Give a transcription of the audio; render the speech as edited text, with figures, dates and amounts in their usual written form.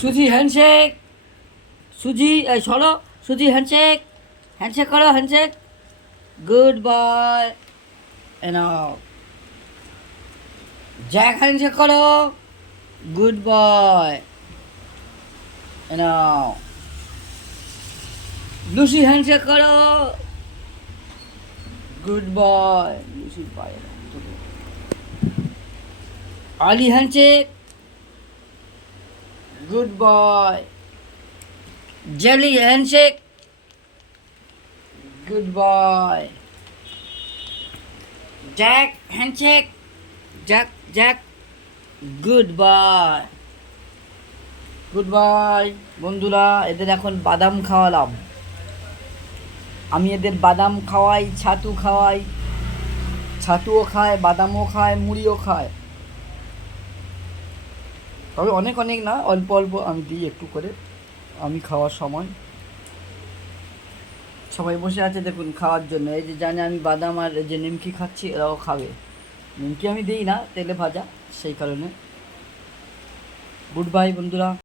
সুজি হ্যান্ডশেক। সুজি এই সরো। Suzy handshake. হ্যান্ডশেক করো, handshake. Good boy. Now Jack handshake করো। Good boy. Now Lucy handshake করো। Good boy. লুসির পায়ে আলি handshake. Good boy. Jelly handshake. Good boy. Jack handshake. Jack Jack. Good boy. Good bye. বন্ধুরা, এদের এখন বাদাম খাওয়ালাম। আমি এদের বাদাম খাওয়াই, ছাতু খাওয়াই। ছাতুও খায়, বাদামও খায়, মুড়িও খায়। তবে অনেক অনেক না, অল্প অল্প আমি দিই একটু করে। আমি খাওয়ার সময় সবাই বসে আছে দেখুন খাওয়ার জন্য। এই যে জানে আমি বাদাম আর এই যে নিমকি খাচ্ছি, এরাও খাবে। নিমকি আমি দিই না, তেলে ভাজা, সেই কারণে। গুড বাই বন্ধুরা।